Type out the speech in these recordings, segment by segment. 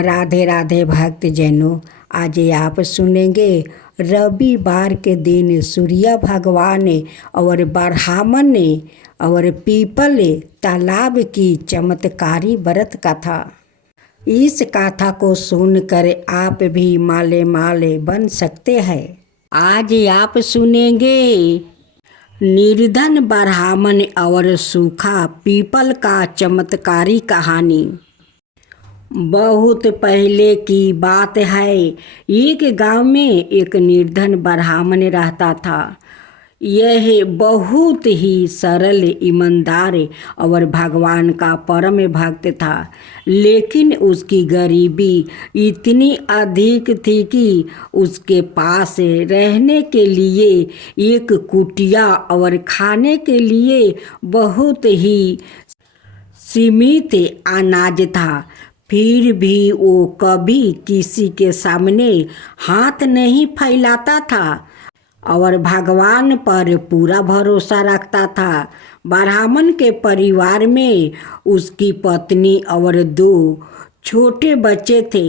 राधे राधे भक्तजनों, आज आप सुनेंगे रविवार के दिन सूर्य भगवान और ब्राह्मण और पीपल तालाब की चमत्कारी व्रत कथा। इस कथा को सुनकर आप भी माले माले बन सकते हैं। आज आप सुनेंगे निर्धन ब्राह्मण और सूखा पीपल का चमत्कारी कहानी। बहुत पहले की बात है, एक गांव में एक निर्धन ब्राह्मण रहता था। यह बहुत ही सरल, ईमानदार और भगवान का परम भक्त था। लेकिन उसकी गरीबी इतनी अधिक थी कि उसके पास रहने के लिए एक कुटिया और खाने के लिए बहुत ही सीमित अनाज था। फिर भी वो कभी किसी के सामने हाथ नहीं फैलाता था और भगवान पर पूरा भरोसा रखता था। ब्राह्मण के परिवार में उसकी पत्नी और 2 छोटे बच्चे थे।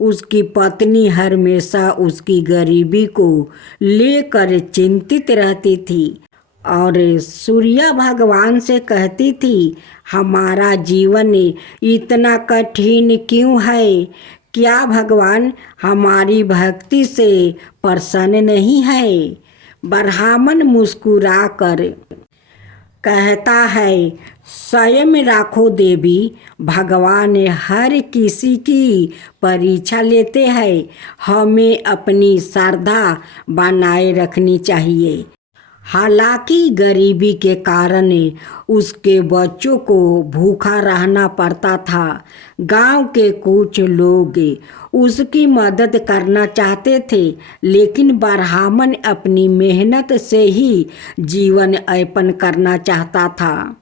उसकी पत्नी हमेशा उसकी गरीबी को लेकर चिंतित रहती थी और सूर्य भगवान से कहती थी, हमारा जीवन इतना कठिन क्यों है? क्या भगवान हमारी भक्ति से प्रसन्न नहीं है? ब्राह्मण मुस्कुराकर कहता है, स्वयं राखो देवी, भगवान हर किसी की परीक्षा लेते हैं। हमें अपनी श्रद्धा बनाए रखनी चाहिए। हालांकि गरीबी के कारण उसके बच्चों को भूखा रहना पड़ता था। गांव के कुछ लोग उसकी मदद करना चाहते थे, लेकिन ब्राह्मण अपनी मेहनत से ही जीवन यापन करना चाहता था।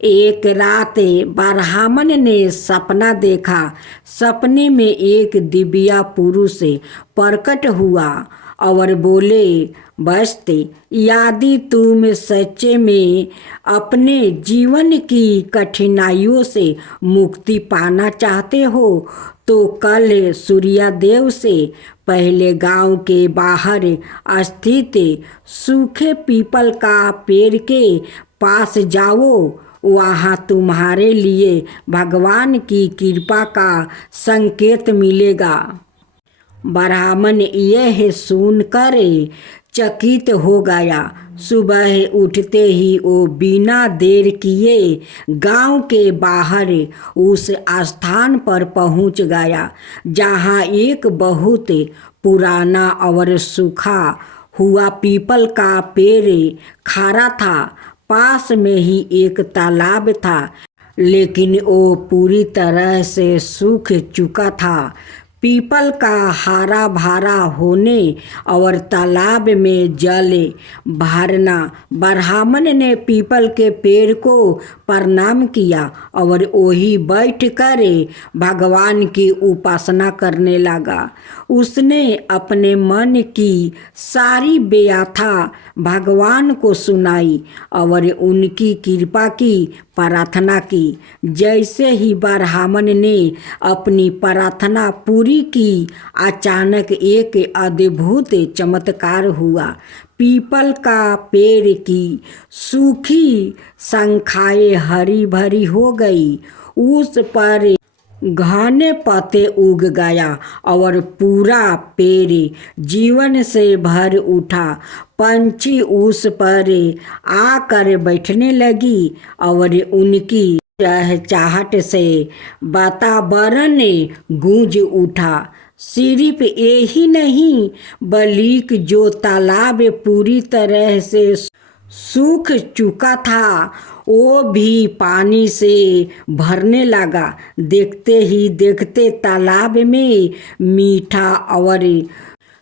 एक रात ब्राह्मण ने सपना देखा। सपने में एक दिव्य पुरुष प्रकट हुआ और बोले, बस्ते, यदि तुम सच्चे में अपने जीवन की कठिनाइयों से मुक्ति पाना चाहते हो तो कल सूर्यदेव से पहले गांव के बाहर स्थित सूखे पीपल का पेड़ के पास जाओ। वहाँ तुम्हारे लिए भगवान की कृपा का संकेत मिलेगा। ब्राह्मण यह सुनकर चकित हो गया। सुबह उठते ही वो बिना देर किए गांव के बाहर उस स्थान पर पहुंच गया जहां एक बहुत पुराना और सूखा हुआ पीपल का पेड़ खड़ा था। पास में ही एक तालाब था, लेकिन वो पूरी तरह से सूख चुका था। पीपल का हरा भरा होने और तालाब में जल भरना। ब्राह्मण ने पीपल के पेड़ को प्रणाम किया और वही बैठकर भगवान की उपासना करने लगा। उसने अपने मन की सारी व्यथा भगवान को सुनाई और उनकी कृपा की प्रार्थना की। जैसे ही ब्राह्मण ने अपनी प्रार्थना पूरी की, अचानक एक अद्भुत चमत्कार हुआ। पीपल का पेड़ की सूखी शाखाएं हरी भरी हो गई। उस पर घने पत्ते उग गया और पूरा पेड़ जीवन से भर उठा। पंछी उस पर आकर बैठने लगी और उनकी चहचहाट से वातावरण गूंज उठा। सिर्फ यही नहीं, बल्कि जो तालाब पूरी तरह से सूख चुका था वो भी पानी से भरने लगा। देखते ही देखते तालाब में मीठा और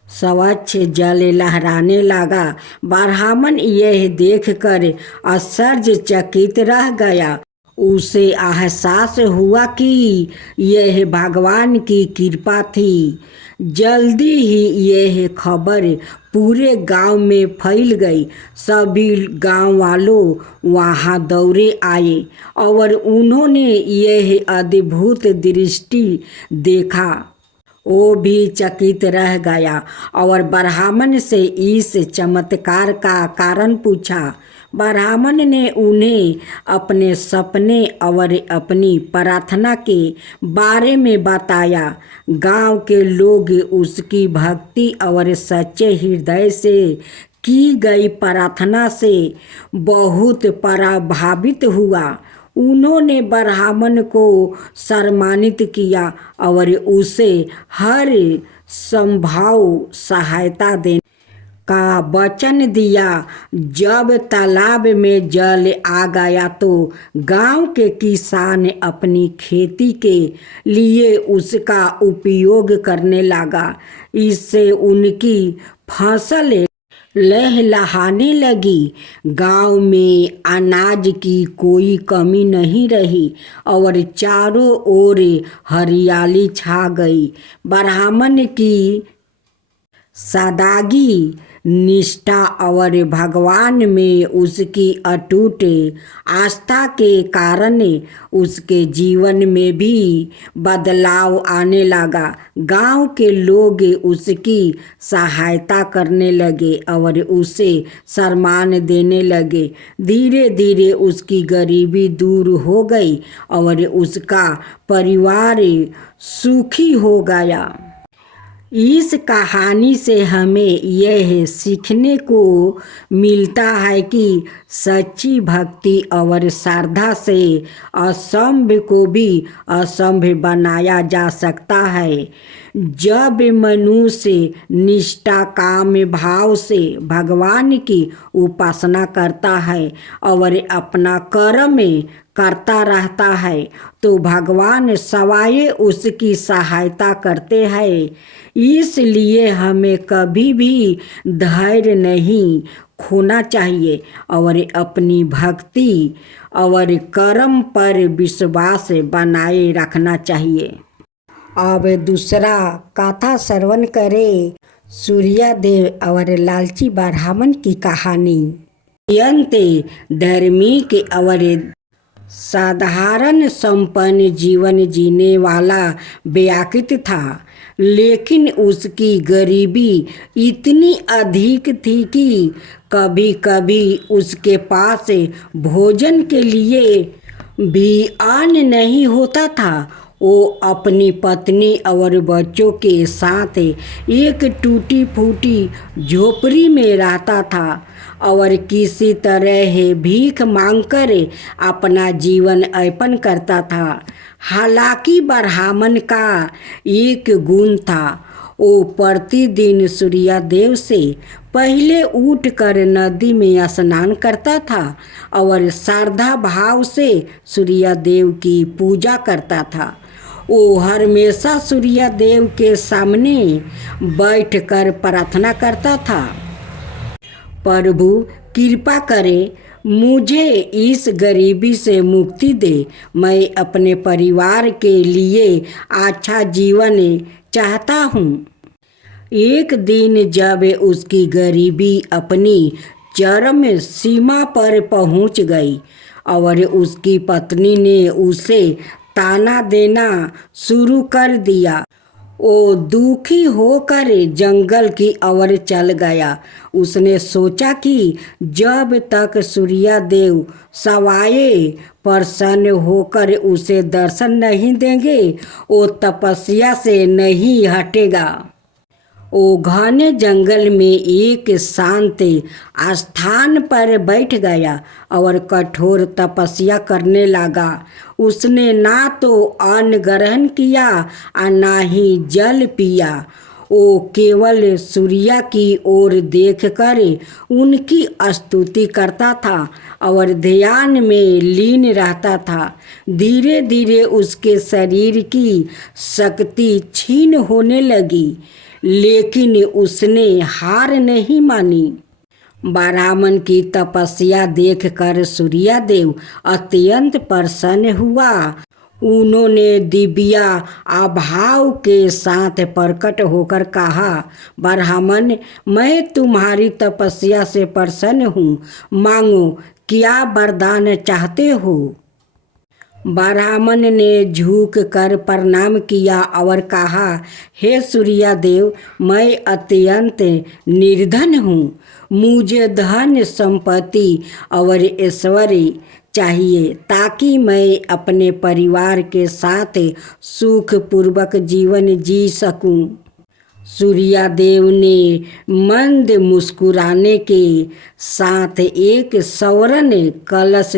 स्वच्छ जल लहराने लगा। ब्राह्मण यह देखकर आश्चर्यचकित रह गया। उसे एहसास हुआ कि यह भगवान की कृपा थी। जल्दी ही यह खबर पूरे गांव में फैल गई। सभी गांव वालों वहां दौड़े आए और उन्होंने यह अद्भुत दृष्टि देखा। वो भी चकित रह गया और ब्राह्मण से इस चमत्कार का कारण पूछा। ब्राह्मण ने उन्हें अपने सपने और अपनी प्रार्थना के बारे में बताया। गांव के लोग उसकी भक्ति और सच्चे हृदय से की गई प्रार्थना से बहुत प्रभावित हुआ। उन्होंने ब्राह्मण को सम्मानित किया और उसे हर संभव सहायता देने का वचन दिया। जब तालाब में जल आ गया तो गांव के किसान अपनी खेती के लिए उसका उपयोग करने लगा। इससे उनकी फसल लहलहाने लगी। गांव में अनाज की कोई कमी नहीं रही और चारों ओर हरियाली छा गई। ब्राह्मण की सादगी, निष्ठा और भगवान में उसकी अटूट आस्था के कारण उसके जीवन में भी बदलाव आने लगा। गांव के लोग उसकी सहायता करने लगे और उसे सम्मान देने लगे। धीरे धीरे उसकी गरीबी दूर हो गई और उसका परिवार सुखी हो गया। इस कहानी से हमें यह सीखने को मिलता है कि सच्ची भक्ति और श्रद्धा से असंभव को भी असंभव बनाया जा सकता है। जब मनुष्य निष्ठा काम भाव से भगवान की उपासना करता है और अपना कर्म करता रहता है तो भगवान स्वयं उसकी सहायता करते हैं। इसलिए हमें कभी भी धैर्य नहीं खोना चाहिए और अपनी भक्ति और कर्म पर विश्वास बनाए रखना चाहिए। अब दूसरा कथा श्रवण करें। सूर्यदेव और लालची ब्राह्मण की कहानी। अत्यंत धार्मिक और साधारण संपन्न जीवन जीने वाला व्यक्ति था, लेकिन उसकी गरीबी इतनी अधिक थी कि कभी कभी उसके पास भोजन के लिए भी अन्न नहीं होता था। वो अपनी पत्नी और बच्चों के साथ एक टूटी फूटी झोपड़ी में रहता था और किसी तरह भीख मांगकर अपना जीवन यापन करता था। हालांकि ब्राह्मण का एक गुण था, वो प्रतिदिन सूर्यदेव से पहले उठकर नदी में स्नान करता था और श्रद्धा भाव से सूर्यदेव की पूजा करता था। वो हमेशा सूर्यदेव के सामने बैठकर प्रार्थना करता था, प्रभु कृपा करे, मुझे इस गरीबी से मुक्ति दे। मैं अपने परिवार के लिए अच्छा जीवन चाहता हूँ। एक दिन जब उसकी गरीबी अपनी चरम सीमा पर पहुँच गई और उसकी पत्नी ने उसे ताना देना शुरू कर दिया, वो दुखी होकर जंगल की ओर चल गया। उसने सोचा कि जब तक सूर्यदेव स्वयं प्रसन्न होकर उसे दर्शन नहीं देंगे, वो तपस्या से नहीं हटेगा। वो घने जंगल में एक शांत स्थान पर बैठ गया और कठोर तपस्या करने लगा। उसने ना तो अन्न ग्रहण किया और ना ही जल पिया। वो केवल सूर्य की ओर देखकर उनकी स्तुति करता था और ध्यान में लीन रहता था। धीरे धीरे उसके शरीर की शक्ति क्षीण होने लगी, लेकिन उसने हार नहीं मानी। ब्राह्मण की तपस्या देखकर सूर्यदेव अत्यंत प्रसन्न हुआ। उन्होंने दिव्या आभाव के साथ प्रकट होकर कहा, ब्राह्मण, मैं तुम्हारी तपस्या से प्रसन्न हूँ, मांगो, क्या वरदान चाहते हो? ब्राह्मण ने झुक कर प्रणाम किया और कहा, हे सूर्यदेव, मैं अत्यंत निर्धन हूँ। मुझे धन संपत्ति और ऐश्वर्य चाहिए ताकि मैं अपने परिवार के साथ सुखपूर्वक जीवन जी सकूं। सूर्यदेव ने मंद मुस्कुराने के साथ एक स्वर्ण कलश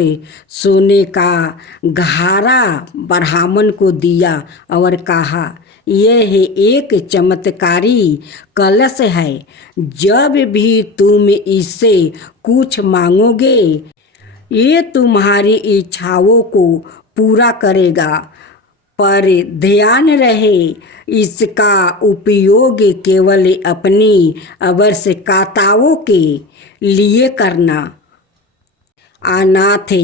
सोने का घारा ब्राह्मण को दिया और कहा, यह एक चमत्कारी कलश है। जब भी तुम इससे कुछ मांगोगे, ये तुम्हारी इच्छाओं को पूरा करेगा। पर ध्यान रहे, इसका उपयोग केवल अपनी आवश्यकताओं के लिए करना, अन्यथा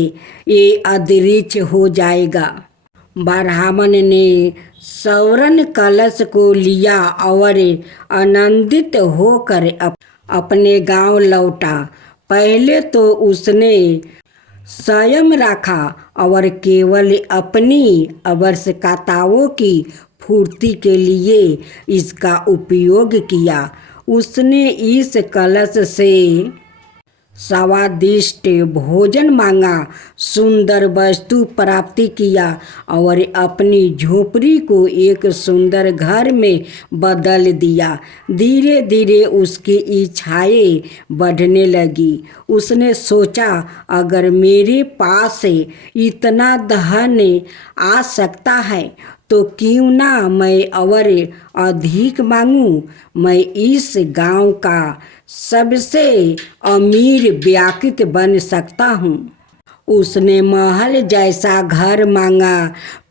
ये अदृश्य हो जाएगा। ब्राह्मण ने स्वर्ण कलश को लिया और आनंदित होकर अपने गांव लौटा। पहले तो उसने संयम रखा और केवल अपनी आवश्यकताओं की पूर्ति के लिए इसका उपयोग किया। उसने इस कलश से स्वादिष्ट भोजन मांगा, सुंदर वस्तु प्राप्त किया और अपनी झोपड़ी को एक सुंदर घर में बदल दिया। धीरे धीरे उसकी इच्छाएं बढ़ने लगी। उसने सोचा, अगर मेरे पास इतना धन आ सकता है तो क्यों ना मैं और अधिक मांगूं। मैं इस गांव का सबसे अमीर व्यक्ति बन सकता हूँ। उसने महल जैसा घर मांगा,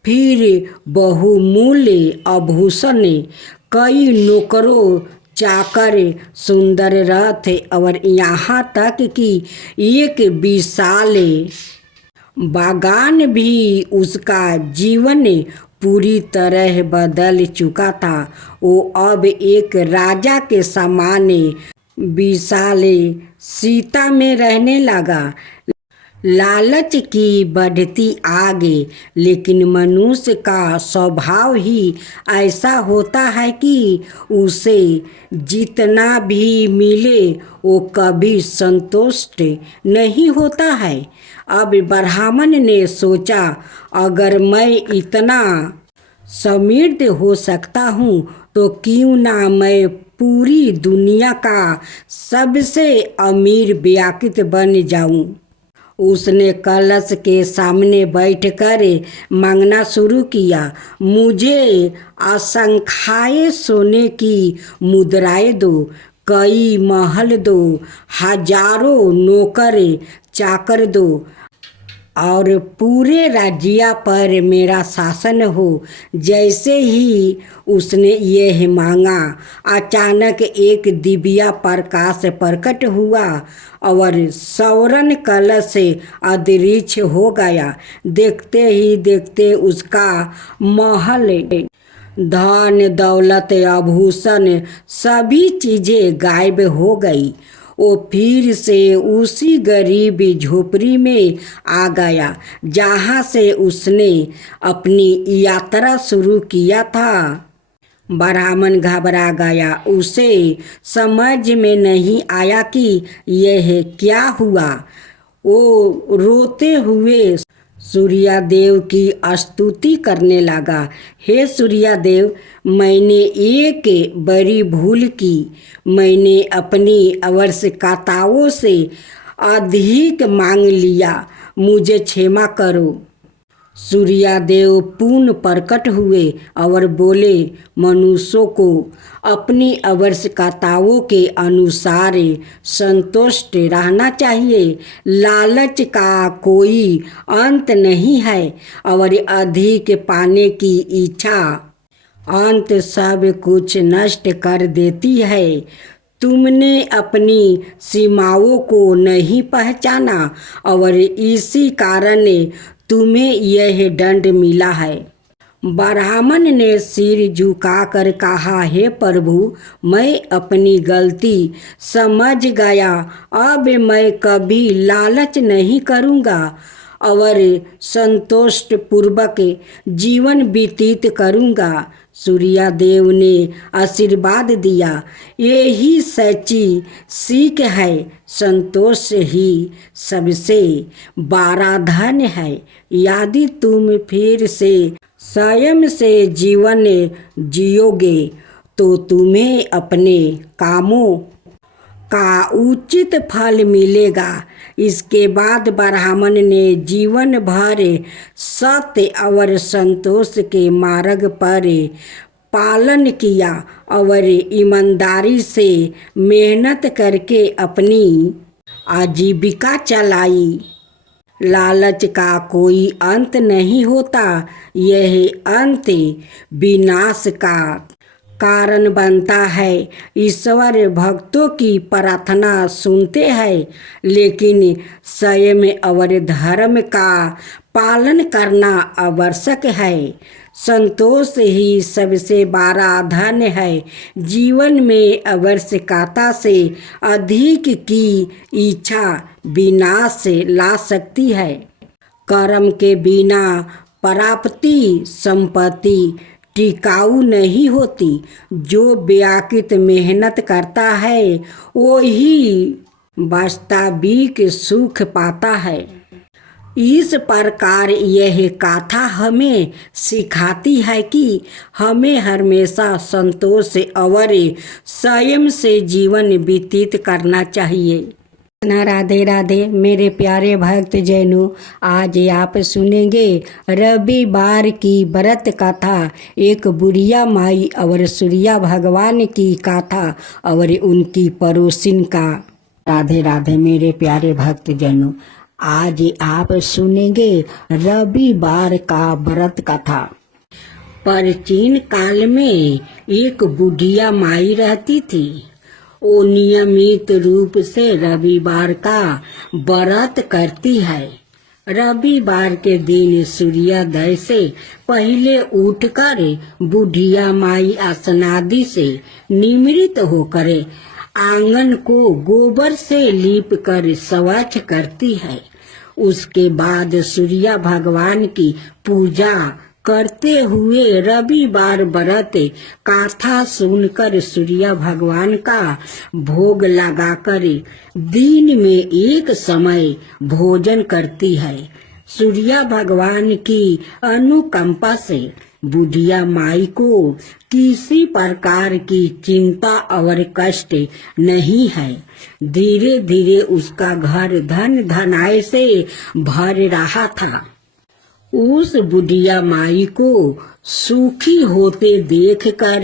फिर बहुमूल्य आभूषण, कई नौकरों, चाकर, सुंदर रथ और यहाँ तक कि एक विशाल बागान भी। उसका जीवन पूरी तरह बदल चुका था। वो अब एक राजा के समान विशाल सीता में रहने लगा। लालच की बढ़ती आग, लेकिन मनुष्य का स्वभाव ही ऐसा होता है कि उसे जितना भी मिले वो कभी संतुष्ट नहीं होता है। अब ब्राह्मण ने सोचा, अगर मैं इतना समृद्ध हो सकता हूँ तो क्यों ना मैं पूरी दुनिया का सबसे अमीर व्यक्ति बन जाऊं। उसने कलश के सामने बैठकर मांगना शुरू किया, मुझे असंख्य सोने की मुद्राएं दो, कई महल दो, हजारों नौकर चाकर दो और पूरे राज्य पर मेरा शासन हो। जैसे ही उसने यह मांगा, अचानक एक दिव्य प्रकाश प्रकट हुआ और स्वर्ण कलश अदृश्य हो गया। देखते ही देखते उसका महल, धन दौलत, आभूषण, सभी चीजें गायब हो गई। वो फिर से उसी गरीब झोपड़ी में आ गया जहाँ से उसने अपनी यात्रा शुरू किया था। ब्राह्मण घबरा गया। उसे समझ में नहीं आया कि यह क्या हुआ। वो रोते हुए सूर्यदेव की स्तुति करने लगा, हे सूर्यदेव, मैंने एक बड़ी भूल की। मैंने अपनी आवश्यकताओं से अधिक मांग लिया, मुझे क्षमा करो। सूर्यदेव पुनः प्रकट हुए और बोले, मनुष्यों को अपनी आवश्यकताओं के अनुसार संतुष्ट रहना चाहिए। लालच का कोई अंत नहीं है और अधिक पाने की इच्छा अंत सब कुछ नष्ट कर देती है। तुमने अपनी सीमाओं को नहीं पहचाना और इसी कारण तुम्हें यह दंड मिला है। ब्राह्मण ने सिर झुकाकर कहा, हे प्रभु, मैं अपनी गलती समझ गया। अब मैं कभी लालच नहीं करूँगा और संतोष पूर्वक जीवन व्यतीत करूँगा। सूर्यदेव ने आशीर्वाद दिया, यही सच्ची सीख है। संतोष ही सबसे बड़ा धन है। यदि तुम फिर से स्वयं से जीवन जियोगे तो तुम्हें अपने कामों का उचित फल मिलेगा। इसके बाद ब्राह्मण ने जीवन भर सत्य और संतोष के मार्ग पर पालन किया और ईमानदारी से मेहनत करके अपनी आजीविका चलाई। लालच का कोई अंत नहीं होता, यह अंत विनाश का कारण बनता है। ईश्वर भक्तों की प्रार्थना सुनते हैं, लेकिन संयम और धर्म का पालन करना आवश्यक है। संतोष ही सबसे बड़ा धन है। जीवन में आवश्यकता से अधिक की इच्छा विनाश ला सकती है। कर्म के बिना प्राप्ति संपत्ति टिकाऊ नहीं होती। जो व्याकृत मेहनत करता है वही वास्तविक सुख पाता है। इस प्रकार यह गाथा हमें सिखाती है कि हमें हमेशा संतोष और संयम से जीवन व्यतीत करना चाहिए। राधे राधे मेरे प्यारे भक्त जैनों, आज आप सुनेंगे रविवार की व्रत कथा, एक बुढ़िया माई और सूर्य भगवान की कथा और उनकी पड़ोसिन का। राधे राधे मेरे प्यारे भक्त जैनों, आज आप सुनेंगे रविवार का व्रत कथा। प्राचीन काल में एक बुढ़िया माई रहती थी। वो नियमित रूप से रविवार का व्रत करती है। रविवार के दिन सूर्योदय से पहले उठकर बुढ़िया माई स्नादि से निमृत होकर आंगन को गोबर से लीप कर स्वच्छ करती है। उसके बाद सूर्य भगवान की पूजा करते हुए रविवार व्रत कथा सुनकर सूर्य भगवान का भोग लगाकर दिन में एक समय भोजन करती है। सूर्य भगवान की अनुकंपा से बुढ़िया माई को किसी प्रकार की चिंता और कष्ट नहीं है। धीरे धीरे उसका घर धन धनाय से भर रहा था। उस बुढ़िया माई को सुखी होते देखकर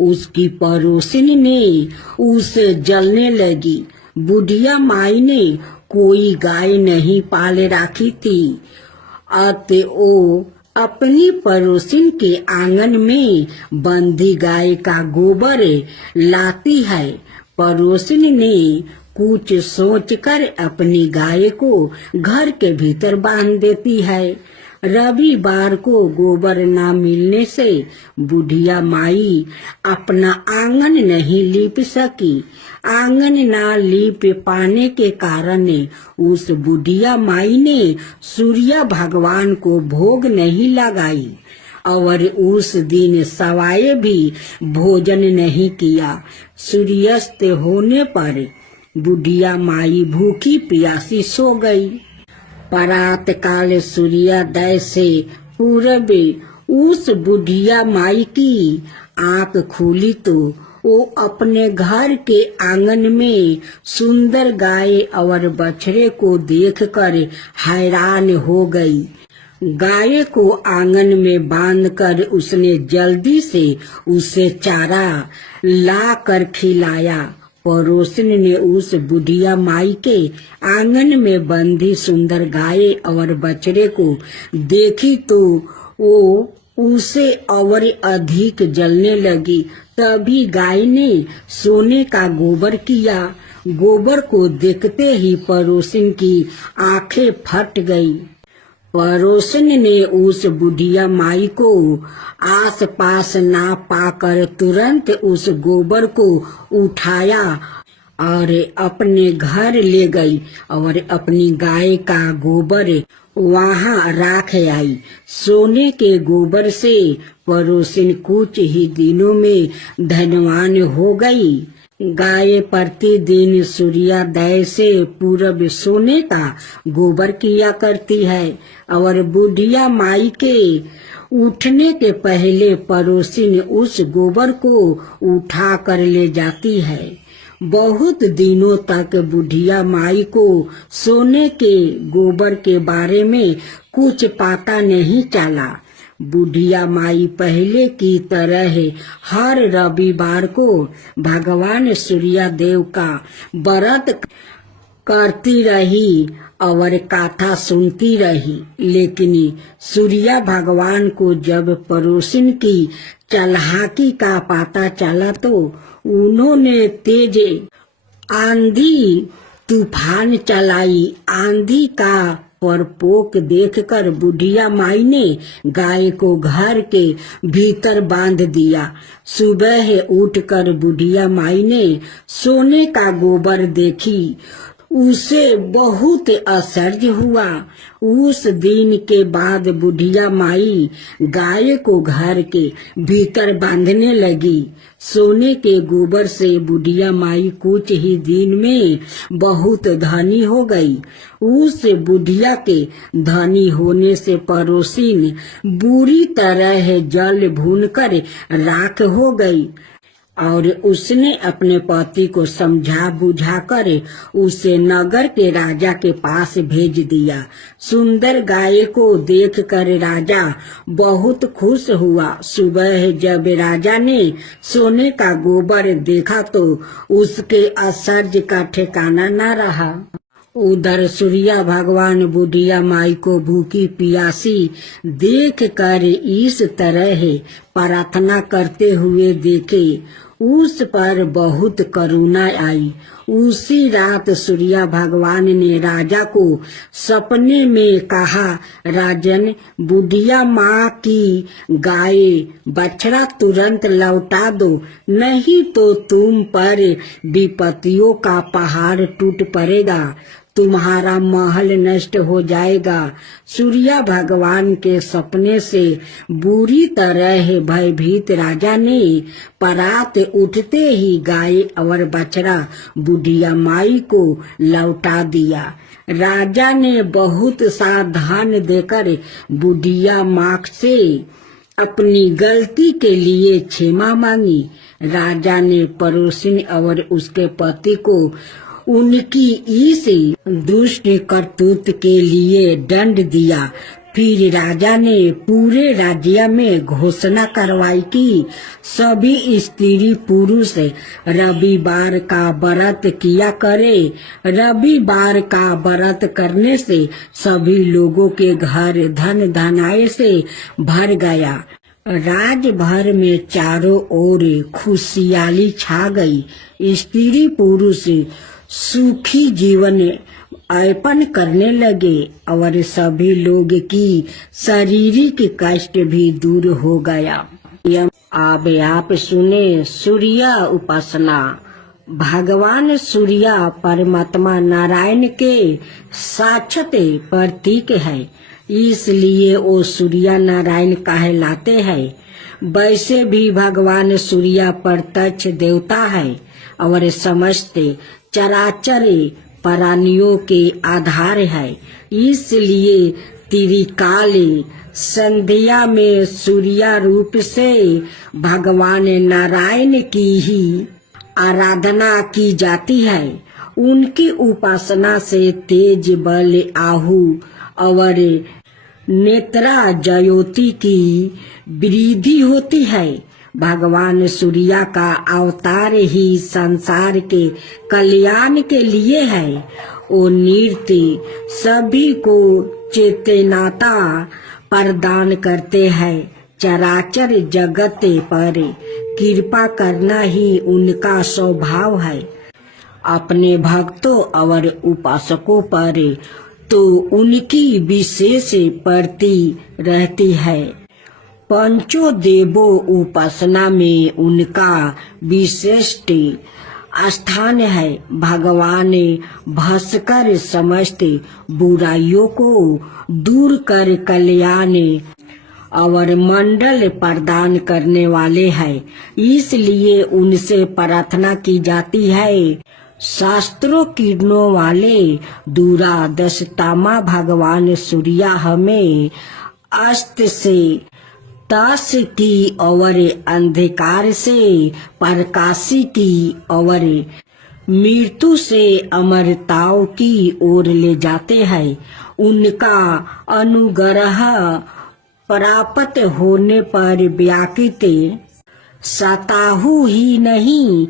उसकी पड़ोसिन ने उसे जलने लगी। बुढ़िया माई ने कोई गाय नहीं पाल रखी थी, अतः वो अपनी पड़ोसिन के आंगन में बंधी गाय का गोबर लाती है। पड़ोसिन ने कुछ सोचकर अपनी गाय को घर के भीतर बांध देती है। रविवार को गोबर न मिलने से बुढ़िया माई अपना आंगन नहीं लीप सकी। आंगन न लीप पाने के कारण उस बुढ़िया माई ने सूर्य भगवान को भोग नहीं लगाई और उस दिन सवाए भी भोजन नहीं किया। सूर्यास्त होने पर बुढ़िया माई भूखी प्यासी सो गई। प्रात काल सूर्योदय से पूर्व उस बुढ़िया माई की आंख खुली तो वो अपने घर के आंगन में सुंदर गाय और बछड़े को देखकर हैरान हो गई। गाय को आंगन में बांधकर उसने जल्दी से उसे चारा ला कर खिलाया। पड़ोसिन ने उस बुढ़िया माई के आंगन में बंधी सुंदर गाय और बछड़े को देखी तो वो उसे और अधिक जलने लगी। तभी गाय ने सोने का गोबर किया। गोबर को देखते ही पड़ोसिन की आंखें फट गई। पड़ोसिन ने उस बुढ़िया माई को आस पास ना पाकर तुरंत उस गोबर को उठाया और अपने घर ले गई और अपनी गाय का गोबर वहां राख आई। सोने के गोबर से पड़ोसिन कुछ ही दिनों में धनवान हो गई। गाय प्रतिदिन सूर्योदय से पूर्व सोने का गोबर किया करती है और बुढ़िया माई के उठने के पहले पड़ोसिन उस गोबर को उठा कर ले जाती है। बहुत दिनों तक बुढ़िया माई को सोने के गोबर के बारे में कुछ पता नहीं चला। बुढ़िया माई पहले की तरह हर रविवार को भगवान सूर्यदेव का व्रत करती रही और कथा सुनती रही। लेकिन सूर्य भगवान को जब पड़ोसिन की चालाकी का पता चला तो उन्होंने तेज आंधी तूफान चलाई। आंधी का प्रकोप देखकर बुढ़िया माई ने गाय को घर के भीतर बांध दिया। सुबह उठकर बुढ़िया माई ने सोने का गोबर देखी। उसे बहुत आश्चर्य हुआ। उस दिन के बाद बुढ़िया माई गाय को घर के भीतर बांधने लगी। सोने के गोबर से बुढ़िया माई कुछ ही दिन में बहुत धनी हो गई। उस बुढ़िया के धनी होने से पड़ोसिन बुरी तरह जल भूनकर राख हो गई और उसने अपने पति को समझा बुझाकर उसे नगर के राजा के पास भेज दिया। सुंदर गाय को देखकर राजा बहुत खुश हुआ। सुबह जब राजा ने सोने का गोबर देखा तो उसके आश्चर्य का ठिकाना न रहा। उधर सूर्य भगवान बुढ़िया माई को भूखी प्यासी देख कर इस तरह प्रार्थना करते हुए देखे। उस पर बहुत करुणा आई। उसी रात सूर्य भगवान ने राजा को सपने में कहा, राजन, बुढ़िया माँ की गाय बछड़ा तुरंत लौटा दो, नहीं तो तुम पर विपत्तियों का पहाड़ टूट पड़ेगा, तुम्हारा महल नष्ट हो जाएगा। सूर्य भगवान के सपने से बुरी तरह भयभीत राजा ने परात उठते ही गाय और बछड़ा बुढ़िया माई को लौटा दिया। राजा ने बहुत सा धन देकर बुढ़िया माँ से अपनी गलती के लिए क्षमा मांगी। राजा ने पड़ोसिन और उसके पति को उनकी इस दुष्ट करतूत के लिए दंड दिया। फिर राजा ने पूरे राज्य में घोषणा करवाई कि सभी स्त्री पुरुष रविवार का व्रत किया करे। रविवार का व्रत करने से सभी लोगों के घर धन धनाय से भर गया। राज भर में चारों ओर खुशहाली छा गई। स्त्री पुरुष सुखी जीवन यापन करने लगे और सभी लोग की शारीरिक कष्ट भी दूर हो गया। अब आप सुने सूर्य उपासना। भगवान सूर्य परमात्मा नारायण के साक्षात प्रतीक है, इसलिए वो सूर्य नारायण कहलाते हैं। वैसे भी भगवान सूर्य प्रत्यक्ष देवता है और समस्त चराचर प्राणियों के आधार है। इसलिए त्रिकाल संध्या में सूर्य रूप से भगवान नारायण की ही आराधना की जाती है। उनकी उपासना से तेज बल आहु और नेत्रा ज्योति की वृद्धि होती है। भगवान सूर्य का अवतार ही संसार के कल्याण के लिए है। वो नृत्य सभी को चेतनता प्रदान करते हैं। चराचर जगत पर कृपा करना ही उनका स्वभाव है। अपने भक्तों और उपासकों पर तो उनकी विशेष प्रति रहती है। पंचों देवों उपासना में उनका विशिष्ट स्थान है। भगवान भास्कर समस्त बुराइयों को दूर कर कल्याण और मंडल प्रदान करने वाले हैं, इसलिए उनसे प्रार्थना की जाती है। शास्त्रों किरणों वाले दूरादशतामा भगवान सूर्य हमें अस्त से ताश की और अंधकार से प्रकाशी की और मृत्यु से अमरताओं की ओर ले जाते हैं। उनका अनुग्रह प्राप्त होने पर व्याकृत सताहु ही नहीं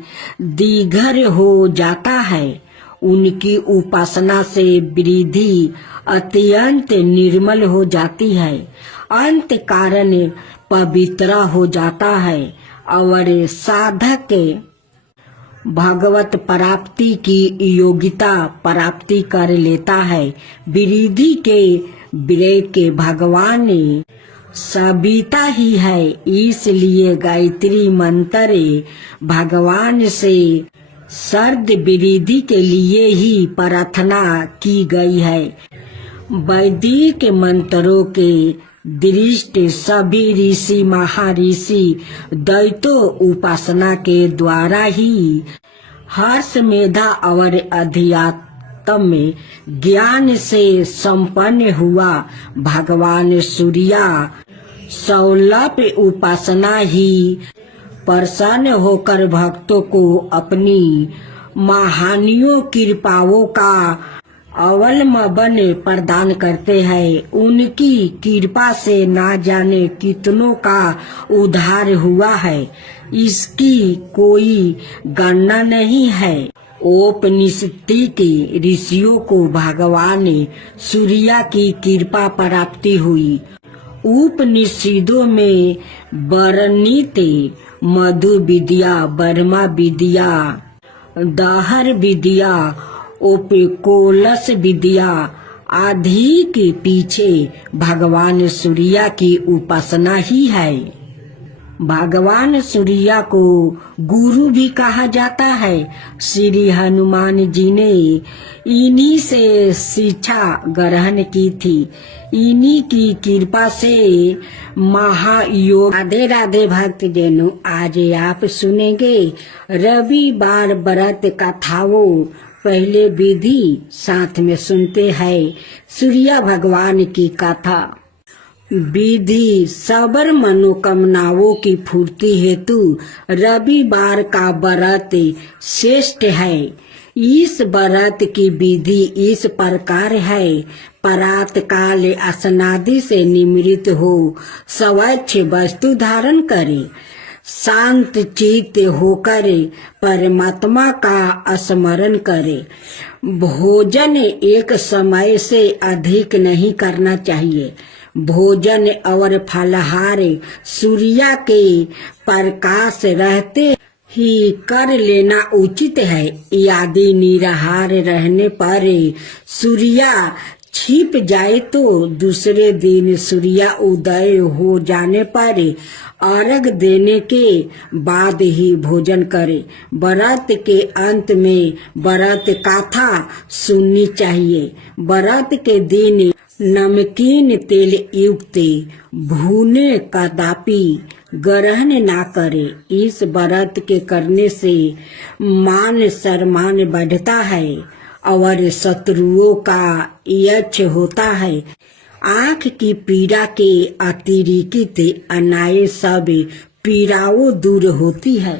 दीघर हो जाता है। उनकी उपासना से वृद्धि अत्यंत निर्मल हो जाती है, अंत कारण पवित्र हो जाता है और साधक भगवत प्राप्ति की योग्यता प्राप्ति कर लेता है। वृद्धि के विवेक के भगवान सविता ही है, इसलिए गायत्री मंत्र भगवान से सर्द वृद्धि के लिए ही प्रार्थना की गई है। वैदिक मंत्रों के दृष्टि सभी ऋषि महर्षि दैत्यों उपासना के द्वारा ही हर्ष मेधा और अध्यात्म ज्ञान से संपन्न हुआ। भगवान सूर्य सौलभ उपासना ही प्रसन्न होकर भक्तों को अपनी महानियों कृपाओं का अवलंबन प्रदान करते हैं। उनकी कृपा से ना जाने कितनों का उद्धार हुआ है, इसकी कोई गणना नहीं है। औपनिषदिक ऋषियों को भगवान सूर्य की कृपा प्राप्ति हुई। उपनिषदों में वर्णित मधु विद्या, ब्रह्मा विद्या, दाहर विद्या, ओपिकोलस विद्या आदि के पीछे भगवान सूर्य की उपासना ही है। भगवान सूर्य को गुरु भी कहा जाता है। श्री हनुमान जी ने इन्हीं से शिक्षा ग्रहण की थी। इन्हीं की कृपा से महायोग। राधे राधे भक्त जनों, आज आप सुनेंगे रविवार व्रत कथाओं। पहले विधि साथ में सुनते हैं सूर्य भगवान की कथा। विधि सबर मनोकामनाओं की पूर्ति हेतु रविवार का व्रत श्रेष्ठ है। इस व्रत की विधि इस प्रकार है। प्रातः काल स्नादि से निवृत्त हो स्वच्छ वस्तु धारण करे, शांत चित्त होकर परमात्मा का स्मरण करे। भोजन एक समय से अधिक नहीं करना चाहिए। भोजन और फलहार सूर्य के प्रकाश रहते ही कर लेना उचित है। यदि निराहार रहने पर सूर्य छिप जाए तो दूसरे दिन सूर्य उदय हो जाने पर अर्घ देने के बाद ही भोजन करे। व्रत के अंत में व्रत कथा सुननी चाहिए। व्रत के दिन नमकीन तेल युक्त भुने कदापि ग्रहण ना करे। इस व्रत के करने से मान सम्मान बढ़ता है और शत्रुओं का यश होता है। आँख की पीड़ा के अतिरिक्त अन्य सब पीड़ाओं दूर होती है।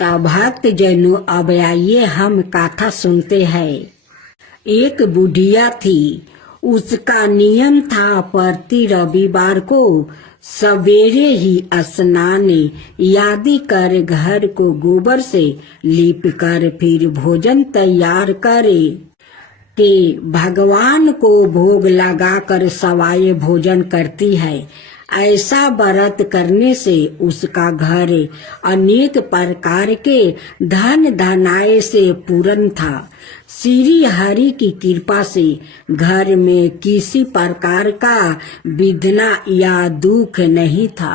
तब भक्त जनों, अब आइए हम कथा सुनते हैं। एक बुढ़िया थी। उसका नियम था प्रति रविवार को सवेरे ही स्नान आदि कर घर को गोबर से लीप कर फिर भोजन तैयार करे के भगवान को भोग लगाकर सवाए भोजन करती है। ऐसा व्रत करने से उसका घर अनेक प्रकार के धन धनाय से पूर्ण था। श्री हरि की कृपा से घर में किसी प्रकार का विघ्न या दुख नहीं था।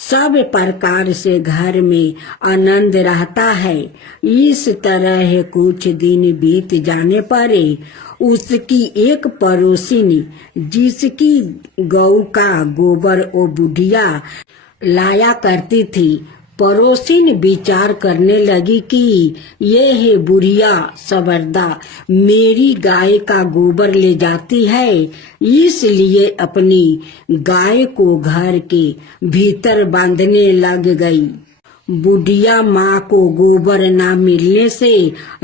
सब प्रकार से घर में आनंद रहता है। इस तरह कुछ दिन बीत जाने पर उसकी एक पड़ोसिनी, जिसकी गौ का गोबर वो बुढ़िया लाया करती थी, पड़ोसिन विचार करने लगी कि ये है बुढ़िया सबरदा मेरी गाय का गोबर ले जाती है, इसलिए अपनी गाय को घर के भीतर बांधने लग गई। बुढ़िया माँ को गोबर न मिलने से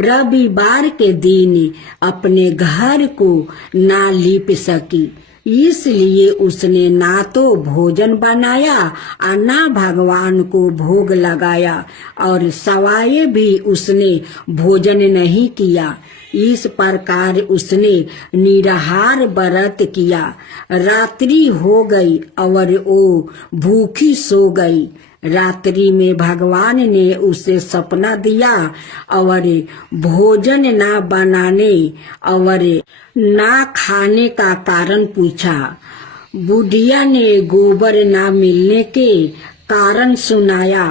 रविवार के दिन अपने घर को ना लीप सकी, इसलिए उसने ना तो भोजन बनाया और ना भगवान को भोग लगाया और सवाए भी उसने भोजन नहीं किया। इस प्रकार उसने निराहार व्रत किया। रात्रि हो गई और वो भूखी सो गई। रात्रि में भगवान ने उसे सपना दिया और भोजन ना बनाने और ना खाने का कारण पूछा। बुढ़िया ने गोबर ना मिलने के कारण सुनाया।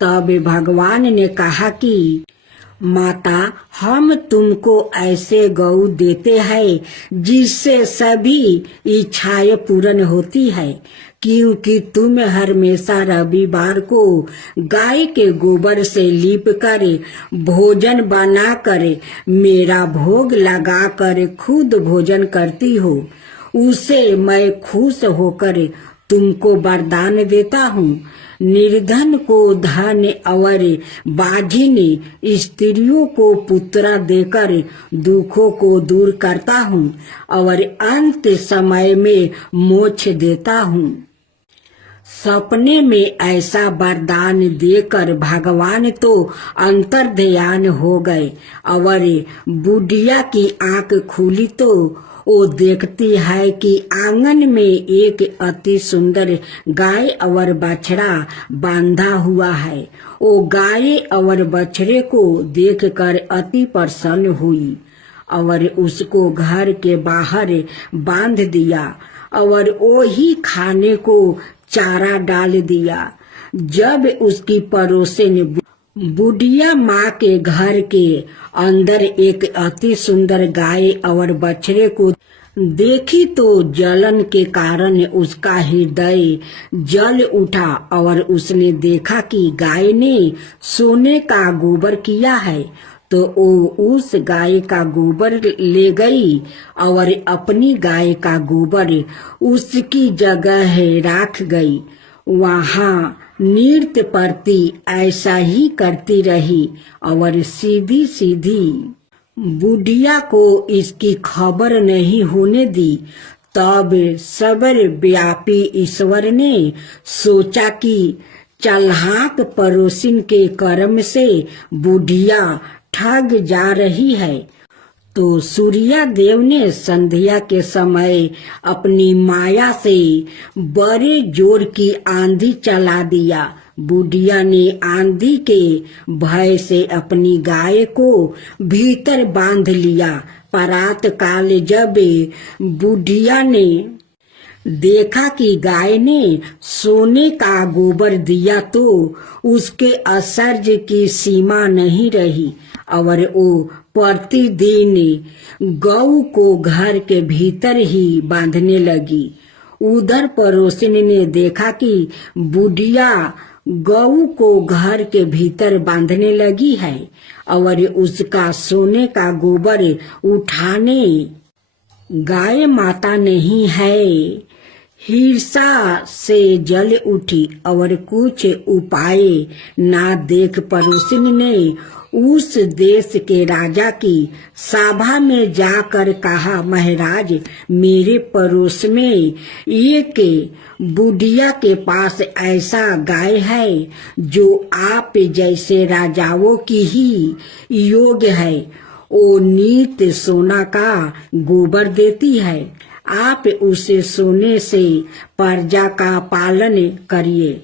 तब भगवान ने कहा कि माता, हम तुमको ऐसे गौ देते हैं जिससे सभी इच्छाएं पूर्ण होती है, क्योंकि तुम हमेशा रविवार को गाय के गोबर से लीप कर भोजन बना कर मेरा भोग लगा कर खुद भोजन करती हो। उसे मैं खुश होकर तुमको वरदान देता हूँ। निर्धन को धन और बाझिन स्त्रियों को पुत्र देकर दुखों को दूर करता हूँ और अंत समय में मोक्ष देता हूँ। सपने में ऐसा वरदान देकर भगवान तो अंतर्ध्यान हो गए और बुढ़िया की आंख खुली तो वो देखती है कि आंगन में एक अति सुंदर गाय और बछड़ा बांधा हुआ है। वो गाय और बछड़े को देखकर अति प्रसन्न हुई और उसको घर के बाहर बांध दिया और वो ही खाने को चारा डाल दिया। जब उसकी पड़ोसिन बुढ़िया माँ के घर के अंदर एक अति सुंदर गाय और बछड़े को देखी तो जलन के कारण उसका हृदय जल उठा और उसने देखा कि गाय ने सोने का गोबर किया है, तो वो उस गाय का गोबर ले गई और अपनी गाय का गोबर उसकी जगह रख गई। वहाँ नृत्य प्रति ऐसा ही करती रही और सीधी सीधी बुढ़िया को इसकी खबर नहीं होने दी। तब सबर व्यापी ईश्वर ने सोचा कि चालाक पड़ोसिन के कर्म से बुढ़िया ठग जा रही है, तो सूर्य देव ने संध्या के समय अपनी माया से बड़े जोर की आंधी चला दिया। बुढ़िया ने आंधी के भय से अपनी गाय को भीतर बांध लिया। प्रात काल जब बुढ़िया ने देखा कि गाय ने सोने का गोबर दिया तो उसके आश्चर्य की सीमा नहीं रही और वो प्रतिदिन गौ को घर के भीतर ही बांधने लगी। उधर पड़ोसिन ने देखा कि बुढ़िया गौ को घर के भीतर बांधने लगी है और उसका सोने का गोबर उठाने गाय माता नहीं है। हिंसा से जल उठी और कुछ उपाय ना देख पड़ोसिन ने उस देश के राजा की सभा में जाकर कहा, महाराज, मेरे पड़ोस में एक बुढ़िया के पास ऐसा गाय है जो आप जैसे राजाओं की ही योग्य है। वो नित्य सोना का गोबर देती है आप उसे सोने से प्रजा का पालन करिए।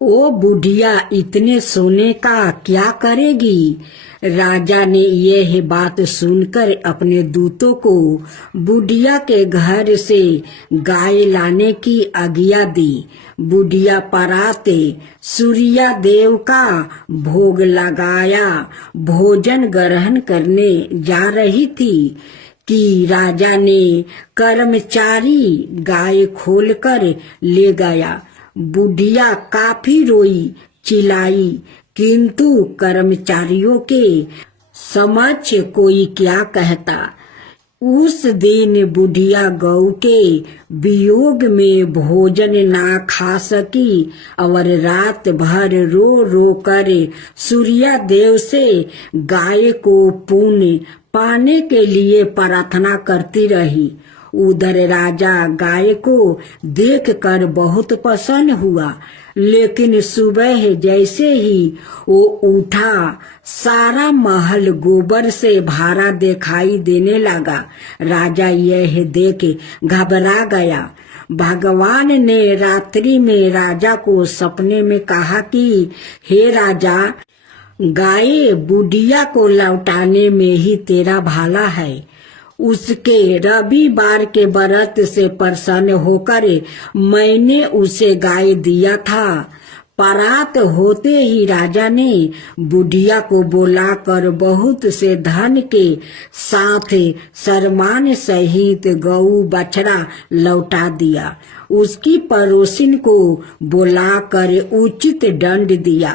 ओ बुढ़िया इतने सोने का क्या करेगी? राजा ने यह बात सुनकर अपने दूतों को बुढ़िया के घर से गाय लाने की आज्ञा दी। बुढ़िया पराते सूर्या देव का भोग लगाया भोजन ग्रहण करने जा रही थी कि राजा ने कर्मचारी गाय खोलकर ले गया। बुढ़िया काफी रोई चिल्लाई, किंतु कर्मचारियों के समक्ष कोई क्या कहता। उस दिन बुढ़िया गौ के वियोग में भोजन ना खा सकी और रात भर रो रो कर सूर्या देव से गाय को पुण्य पाने के लिए प्रार्थना करती रही। उधर राजा गाय को देखकर बहुत प्रसन्न हुआ, लेकिन सुबह जैसे ही वो उठा सारा महल गोबर से भरा दिखाई देने लगा। राजा यह देख घबरा गया। भगवान ने रात्रि में राजा को सपने में कहा कि हे राजा, गाय बुढ़िया को लौटाने में ही तेरा भला है। उसके रविवार के व्रत से प्रसन्न होकर मैंने उसे गाय दिया था। परात होते ही राजा ने बुढ़िया को बुलाकर बहुत से धन के साथ सम्मान सहित गऊ बछड़ा लौटा दिया। उसकी पड़ोसिन को बुलाकर उचित दंड दिया।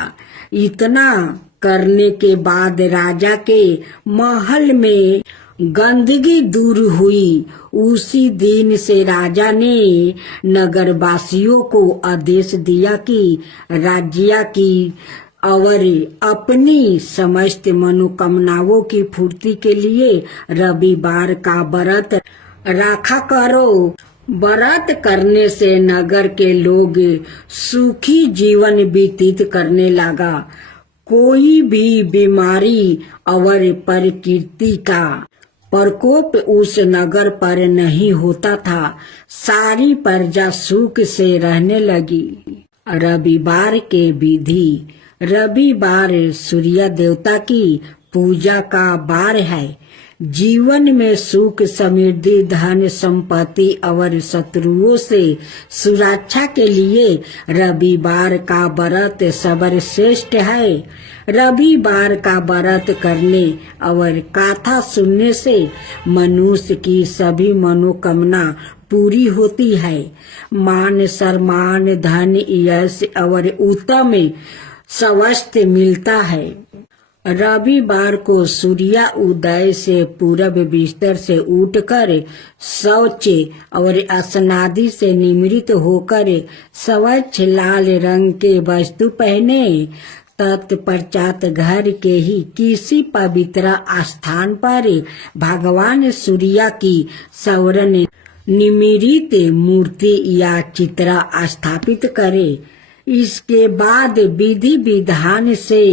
इतना करने के बाद राजा के महल में गंदगी दूर हुई। उसी दिन से राजा ने नगरवासियों को आदेश दिया कि राज्य की और अपनी समस्त मनोकामनाओं की पूर्ति के लिए रविवार का व्रत रखा करो। व्रत करने से नगर के लोग सुखी जीवन व्यतीत करने लगा। कोई भी बीमारी और प्रकृति का प्रकोप उस नगर पर नहीं होता था। सारी प्रजा सुख से रहने लगी। रविवार के विधि। रविवार सूर्य देवता की पूजा का वार है। जीवन में सुख समृद्धि धन संपत्ति और शत्रुओं से सुरक्षा के लिए रविवार का व्रत सर्वश्रेष्ठ है। रविवार का व्रत करने और कथा सुनने से मनुष्य की सभी मनोकामना पूरी होती है। मान सम्मान धन यश और उत्तम स्वास्थ्य मिलता है। रविवार को सूर्य उदय से पूर्व बिस्तर से उठकर शौच और स्नादि से निवृत्त होकर स्वच्छ लाल रंग के वस्त्र पहने। तत्पश्चात घर के ही किसी पवित्र स्थान पर भगवान सूर्य की स्वर्ण निमिरित मूर्ति या चित्र स्थापित करे। इसके बाद विधि विधान से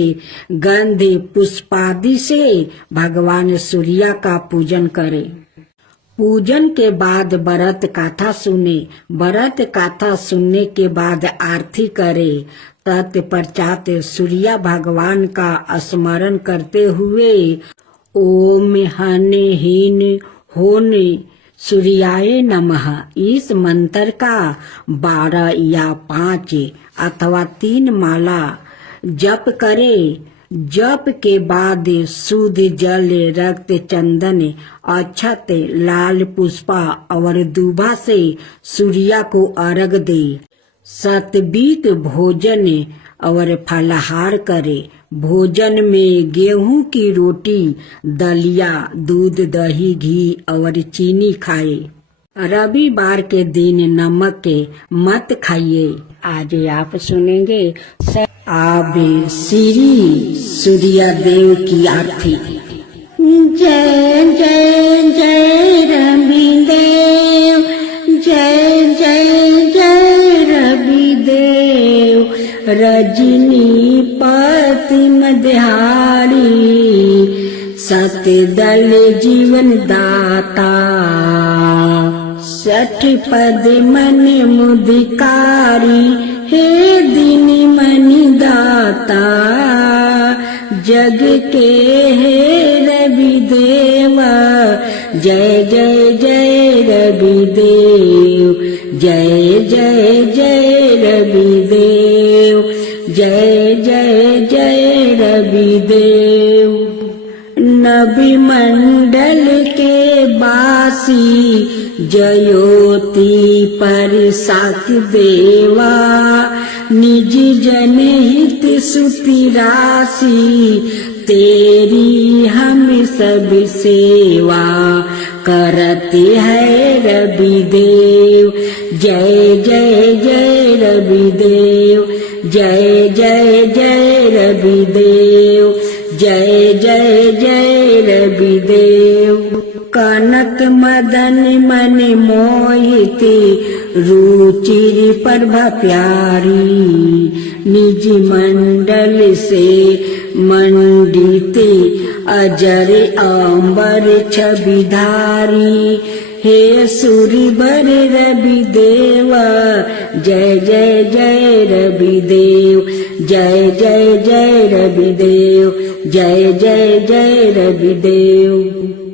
गंध पुष्पादि से भगवान सूर्य का पूजन करे। पूजन के बाद व्रत कथा सुने। व्रत कथा सुनने के बाद आरती करे। तत्पश्चात सूर्य भगवान का स्मरण करते हुए ओम हने हीन होने सूर्याय नमः इस मंत्र का 12 या 5 अथवा 3 माला जप करे। जप के बाद शुद्ध जल रक्त चंदन अक्षत लाल पुष्पा और दूबा से सूर्य को अर्घ दे। सात्विक भोजन और फलाहार करे। भोजन में गेहूं की रोटी दलिया दूध दही घी और चीनी खाए। रविवार के दिन नमक मत खाइए। आज आप सुनेंगे आबे श्री सूर्य देव की आरती। जय जय जय रविदेव, जय जय जय रविदेव। रजनी पति मध्यारी सत्य दल जीवन दाता। 60 पद मन मुदिकारी, हे दीन मनि दाता। जग के हे रवि देवा, जय जय जय रवि देव, जय जय जय रवि देव, जय जय जय रवि देव। नबी मंडल के बासी, जयोति पर साख देवा। निज जन हित सुति राशि, तेरी हम सब सेवा। करते है रवि देव, जय जय जय रवि देव, जय जय जय रवि देव, जय जय जय रवि देव। कनक मदन मन मोहिते, रुचिर प्रभा प्यारी। निज मंडल से मंडिते, अजर अंबर छविधारी। हे सूरिबर रवि देवा, जय जय जय रवि देव, जय जय जय रवि देव, जय जय जय रवि देव।